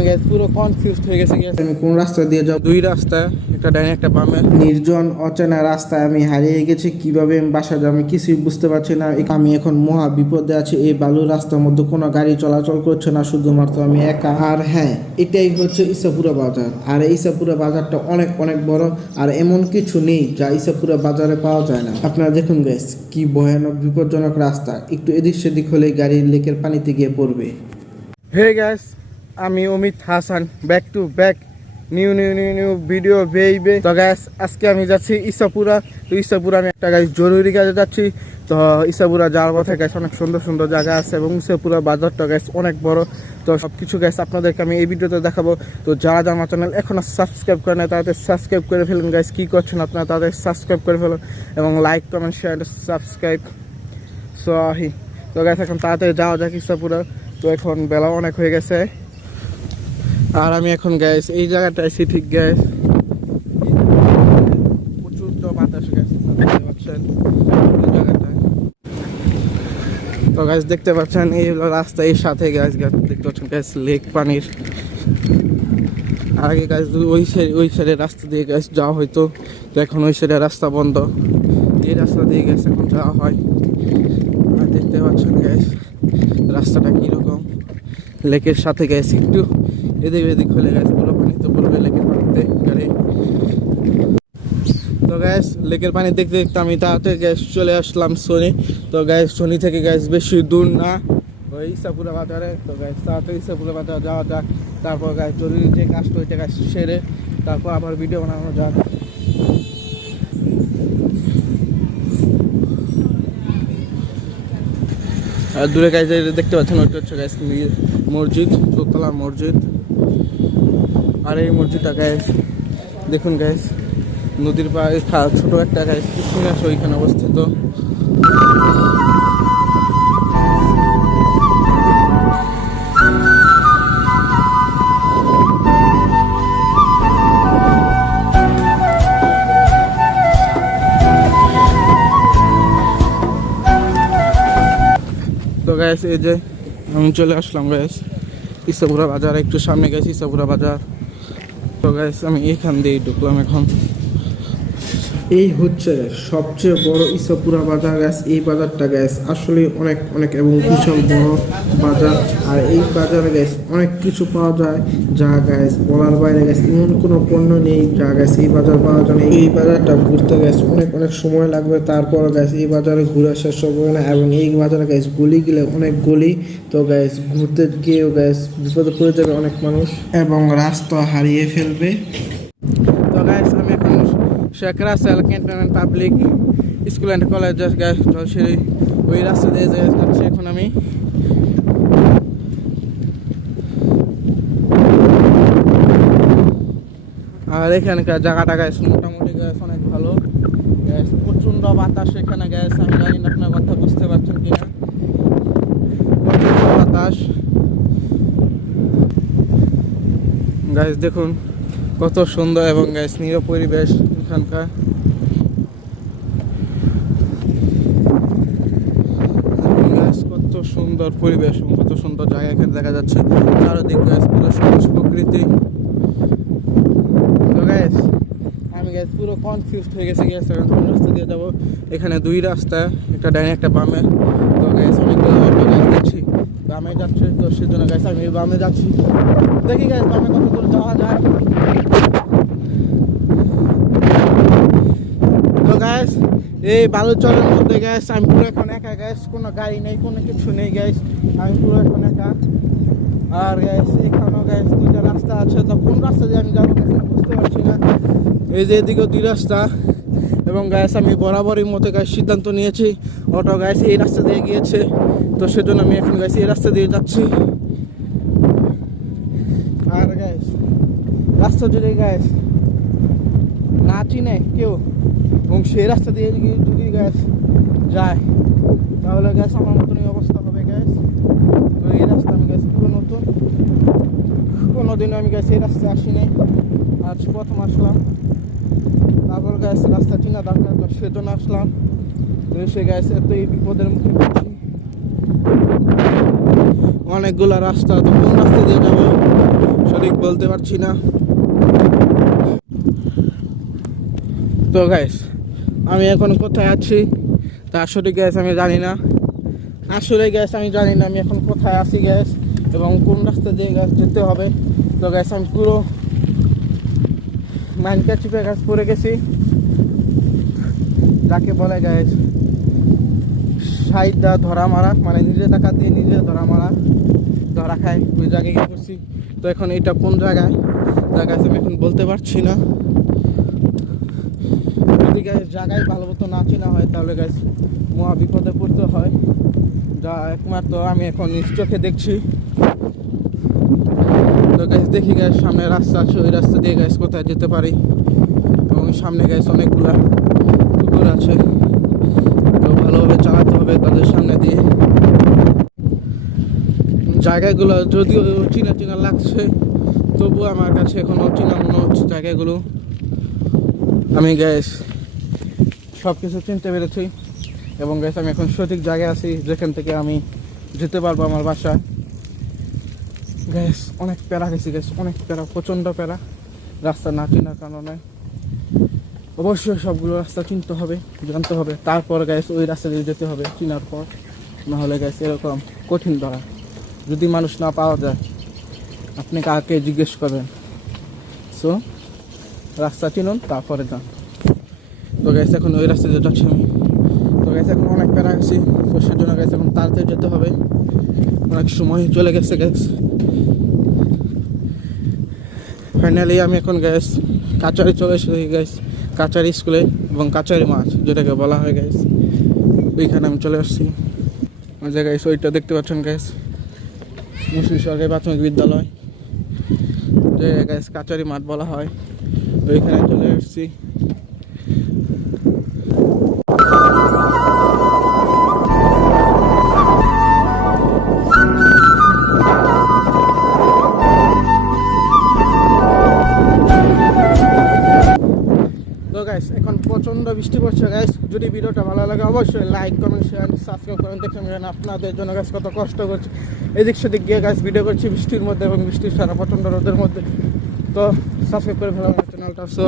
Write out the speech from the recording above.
আমি গাইস পুরো কনফিউজড হয়ে গেছি গাইস, আমি কোন রাস্তা দিয়ে যাব। দুই রাস্তা, একটা ডাইনে একটা বামে, নির্জন অচেনা রাস্তায় আমি হারিয়ে গেছি। কিভাবে আমি বাসা যাব আমি কিছুই বুঝতে পারছি না। আমি এখন মহা বিপদে আছি। এই বালুর রাস্তার মধ্যে কোনো গাড়ি চলাচল করছে না, শুধুমাত্র আমি একা। আর হ্যাঁ, এটাই হচ্ছে ইসাপুরা বাজার। আর এই ইসাপুরা বাজারটা অনেক অনেক বড়, আর এমন কিছু নেই যা ইসাপুরা বাজারে পাওয়া যায় না। আপনারা দেখুন গাইস, কি ভয়ানক বিপজ্জনক রাস্তা। একটু এদিক সেদিক হলেই গাড়ি লেকের পানিতে গিয়ে পড়বে। হে গাইস, আমি Amit Hasan, back to back new video বেইবে। তো গাইস, আজকে আমি যাচ্ছি ইসাপুরা। তো ইসাপুরা আমি একটা গাইস জরুরি কাজে যাচ্ছি। তো ইসাপুরা যাওয়ার পথে গাইস অনেক সুন্দর সুন্দর জায়গা আছে, এবং ইসাপুরা বাজারটা গাইস অনেক বড়। তো সব কিছু গাইস আপনাদেরকে আমি এই ভিডিওতে দেখাবো। তো যারা আমার চ্যানেল এখনো সাবস্ক্রাইব করে না তাদের সাবস্ক্রাইব করে ফেলুন গাইস। কি করছেন আপনারা, তাদের সাবস্ক্রাইব করে ফেলুন, এবং লাইক কমেন্ট শেয়ার সাবস্ক্রাইব। তো গাইস, এখন তাড়াতাড়ি যাওয়া যাক ইসাপুরা। তো এখন বেলা অনেক হয়ে গেছে, আর আমি এখন গ্যাস এই জায়গাটা আছি। ঠিক গ্যাস প্রচুর বাতাস গেছে জায়গাটা। তো গাছ দেখতে পাচ্ছেন এই রাস্তা, এই সাথে গ্যাস দেখতে পাচ্ছেন গ্যাস লেক পানির। আগে গাছ ওই সাইডে রাস্তা দিয়ে গ্যাস যাওয়া হইতো, তো এখন ওই সাইডে রাস্তা বন্ধ। এই রাস্তা দিয়ে গ্যাস এখন যাওয়া হয়। আর দেখতে পাচ্ছেন গ্যাস রাস্তাটা কীরকম, লেকের সাথে গ্যাস একটু এদিক হলে গ্যাস পুরো পানি তো পড়বে লেকের পানিতে গাড়ি। তো গ্যাস লেকের পানি দেখতে দেখতে আমি তাড়াতাড়ি গ্যাস চলে আসলাম শনি। তো গ্যাস শনি থেকে গ্যাস বেশি দূর না, ওই ইসাপুরা বাজারে। তো গ্যাস তাড়াতাড়ি ইসাপুরা বাজারে যাওয়া যাক। তারপর গ্যাস জরুরি যে কাজটা ওইটা গ্যাস সেরে তারপর আবার ভিডিও বানানো যাক। আর দূরে গাছ দেখতে পাচ্ছেন ওইটা হচ্ছে গ্যাস মসজিদ, দোতলা মসজিদ। আর এই মসজিদটা গ্যাস দেখুন গ্যাস নদীর পাড়ে ছোট একটা গ্যাস কুসুমিনাস ওইখানে অবস্থিত। তো গ্যাস এই যে আমি চলে আসলাম গ্যাস ইসাপুরা বাজার, একটু সামনে গেছি ইসাপুরা বাজার। তো গ্যাস আমি এখান দিয়েই ঢুকলাম এখন। এই হচ্ছে সবচেয়ে বড় ইসাপুরা বাজার গ্যাস। এই বাজারটা গ্যাস আসলে অনেক অনেক এবং ভীষণ বড় বাজার। আর এই বাজারে গ্যাস অনেক কিছু পাওয়া যায় যা গ্যাস বলার বাইরে গ্যাস। এমন কোনো পণ্য নেই যা গ্যাস এই বাজার পাওয়া যায় না। এই বাজারটা ঘুরতে গ্যাস অনেক অনেক সময় লাগবে, তারপর গ্যাস এই বাজারে ঘুরে শেষ হবে না। এবং এই বাজারে গ্যাস গলি গেলে অনেক গলি, তো গ্যাস ঘুরতে গিয়েও গ্যাস বিপদে পড়ে যাবে অনেক মানুষ এবং রাস্তা হারিয়ে ফেলবে। তো গ্যাস আমি এখন Sheikh Russel cantonment public school and college guys Jolshiri ওই রাস্তা দিয়ে যাচ্ছি এখন আমি। আর এখানকার জায়গাটা গ্যাস মোটামুটি গ্যাস অনেক ভালো। গ্যাস প্রচণ্ড বাতাস এখানে গ্যাস, আমি জানি না আপনার কথা বুঝতে পারছেন কিনা। প্রচণ্ড বাতাস গ্যাস, দেখুন কত সুন্দর এবং গ্যাস নীরব পরিবেশ এখানকার। কত সুন্দর পরিবেশ এবং কত সুন্দর জায়গা এখানে দেখা যাচ্ছে। চারদিক গ্যাস পুরো সবুজ প্রকৃতি। তো গ্যাস আমি গ্যাস পুরো কনফিউজড হয়ে গেছি গ্যাস, এখন কোন রাস্তা দিয়ে যাবো। এখানে দুই রাস্তা, একটা ডাইনে একটা বামে। তো গ্যাস আমি গ্যাস দেখছি বামে যাচ্ছে, তো সেজন্য গ্যাস আমি বামে যাচ্ছি। দেখি গ্যাস বামে কত দূর যাওয়া যায়। তো গ্যাস এই বালুচরের মধ্যে গ্যাস আমি পুরো এখন একা গ্যাস, কোনো গাড়ি নেই, কোনো কিছু নেই গ্যাস, আমি পুরো এখন একা। আর গ্যাস এখানেও গ্যাস দুইটা রাস্তা আছে, তো কোন রাস্তা দিয়ে আমি যাবো গ্যাস বুঝতে পারছি না। এই যে এদিকেও দুই রাস্তা, এবং গ্যাস আমি বরাবরই মতো গ্যাস সিদ্ধান্ত নিয়েছি অটো গ্যাস এই রাস্তা দিয়ে গিয়েছে, তো সেজন্য আমি এখন গ্যাস এই রাস্তা দিয়ে যাচ্ছি। আর গ্যাস রাস্তা যদি গ্যাস না চিনে কেউ এবং সেই রাস্তা দিয়ে যদি গ্যাস যায় তাহলে গ্যাস আমার মতনই অবস্থা হবে গ্যাস। তো এই রাস্তা আমি গ্যাস পুরো নতুন, কোনোদিনও আমি গ্যাস এই রাস্তায় আসিনি, আজ প্রথম আসলাম। তারপর গ্যাস রাস্তা চিনা দরকার, তো সেজন্য আসলাম। তো এসে গ্যাস এত এই বিপদের মুখে পড়ছি। অনেকগুলো রাস্তা, তো কোন রাস্তা দিয়ে যাবো সঠিক বলতে পারছি না। তো গাইস আমি এখন কোথায় আছি তা আসলে গ্যাস আমি জানি না, আমি এখন কোথায় আছি গ্যাস এবং কোন রাস্তা দিয়ে গ্যাস যেতে হবে। তো গ্যাস আমি পুরো মাইনকা চিপে গ্যাস পড়ে গেছি, যাকে বলে গ্যাস সাইডটা ধরা মারা, মানে নিজে টাকা দিয়ে নিজে ধরা মারা, ধরা খায়, ওই জায়গায় গিয়ে করছি। তো এখন এটা কোন জায়গায় আমি এখন বলতে পারছি না। যদি গ্যাস জায়গায় ভালো মতো না চেনা হয় তাহলে গ্যাস মহা বিপদে পড়তে হয়, যা একমাত্র আমি এখন নিজ চোখে দেখছি। তো গ্যাস দেখি গ্যাস সামনে রাস্তা আছে, ওই রাস্তা দিয়ে গ্যাস কোথায় যেতে পারি, এবং সামনে গ্যাস অনেকগুলা কুকুর আছে, তো ভালোভাবে চালাতে হবে তাদের সামনে দিয়ে। জায়গাগুলো যদিও চিনা চিনা লাগছে তবুও আমার কাছে এখন অচেনা মনে হচ্ছে জায়গাগুলো। আমি গ্যাস সব কিছু চিনতে পেরেছি এবং গ্যাস আমি এখন সঠিক জায়গায় আছি যেখান থেকে আমি যেতে পারবো আমার বাসায়। গ্যাস অনেক প্যারা গেছি, গ্যাস অনেক প্যারা, প্রচণ্ড প্যারা, রাস্তা না চেনার কারণে। অবশ্যই সবগুলো রাস্তা চিনতে হবে, জানতে হবে, তারপর গ্যাস ওই রাস্তা দিয়ে যেতে হবে চিনার পর, নাহলে গ্যাস এরকম কঠিন ধরা। যদি মানুষ না পাওয়া যায় আপনি কাকে জিজ্ঞেস করবেন? সো রাস্তা চিনুন তারপরে যান। তো গ্যাস এখন ওই রাস্তা দিয়ে যাচ্ছি আমি। তো গ্যাস এখন অনেক প্যারা গেছি, তো সেজন্য গ্যাস এখন তাড়াতাড়ি যেতে হবে, অনেক সময় চলে গেছে গ্যাস। ফাইনালি আমি এখন গ্যাস কাচারি চলে এসেছি গ্যাস, কাচারি স্কুলে এবং কাচারি মাছ যেটাকে বলা হয় গ্যাস, ওইখানে আমি চলে আসছি। ওই জায়গায় ওইটা দেখতে পাচ্ছেন গ্যাস মুসলিম সরকারি প্রাথমিক বিদ্যালয়, যে গ্যাস কাচারি মাঠ বলা হয়, ওইখানে চলে আসছি। তো গাইস এখন প্রচণ্ড বৃষ্টি পড়ছে গাইস, যদি ভিডিওটা ভালো লাগে অবশ্যই লাইক কমেন্ট শেয়ার সাবস্ক্রাইব করেন। দেখেন আপনাদের জন্য গাছ কত কষ্ট করছে, এদিক সেদিক গিয়ে গাছ ভিডিও করছি বৃষ্টির মধ্যে এবং বৃষ্টির সারা প্রচণ্ড রোদের মধ্যে। তো সাবস্ক্রাইব করে ফেলাম চ্যানেলটা। সো